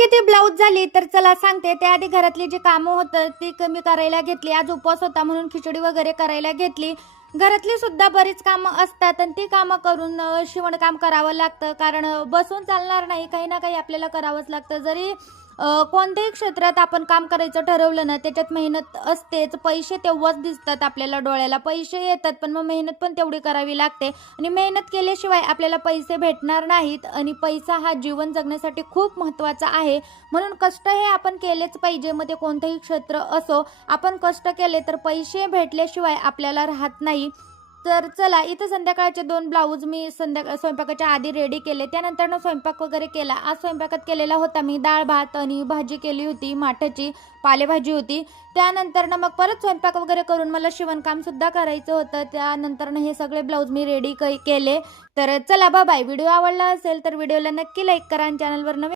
किती ब्लाऊज झाली तर चला सांगते. त्याआधी घरातली जी कामं होतं ती कमी करायला घेतली. आज उपवास होता म्हणून खिचडी वगैरे करायला घेतली. घरातली सुद्धा बरीच कामं असतात आणि ती कामं करून शिवणकाम करावं लागतं. कारण बसून चालणार नाही, काही ना काही आपल्याला करावंच लागतं. जरी कोणत्याही क्षेत्रात आपण काम करायचं ठरवलं ना, त्याच्यात मेहनत असतेच. पैसे तेव्हाच दिसतात आपल्याला डोळ्याला. पैसे येतात पण मग मेहनत पण तेवढी करावी लागते आणि मेहनत केल्याशिवाय आपल्याला पैसे भेटणार नाहीत आणि पैसा हा जीवन जगण्यासाठी खूप महत्त्वाचा आहे. म्हणून कष्ट हे आपण केलेच पाहिजे. मग ते कोणतंही क्षेत्र असो, आपण कष्ट केले तर पैसे भेटल्याशिवाय आपल्याला राहत नाही. तर चला, इथं संध्याकाळचे 2 ब्लाऊज मी स्वयंपाकाच्या आधी रेडी केले. त्यानंतरनं स्वयंपाक वगैरे केला. आज स्वयंपाकात केलेला होता मी डाळ भात आणि भाजी केली होती माठाची, पालेभाजी होती. त्यानंतरनं मग परत स्वयंपाक वगैरे करून मला शिवणकामसुद्धा करायचं होतं. त्यानंतरनं हे सगळे ब्लाऊज मी रेडी केले. तर चला बाय. व्हिडिओ आवडला असेल तर व्हिडिओला नक्की लाईक करा आणि चॅनलवर नवीन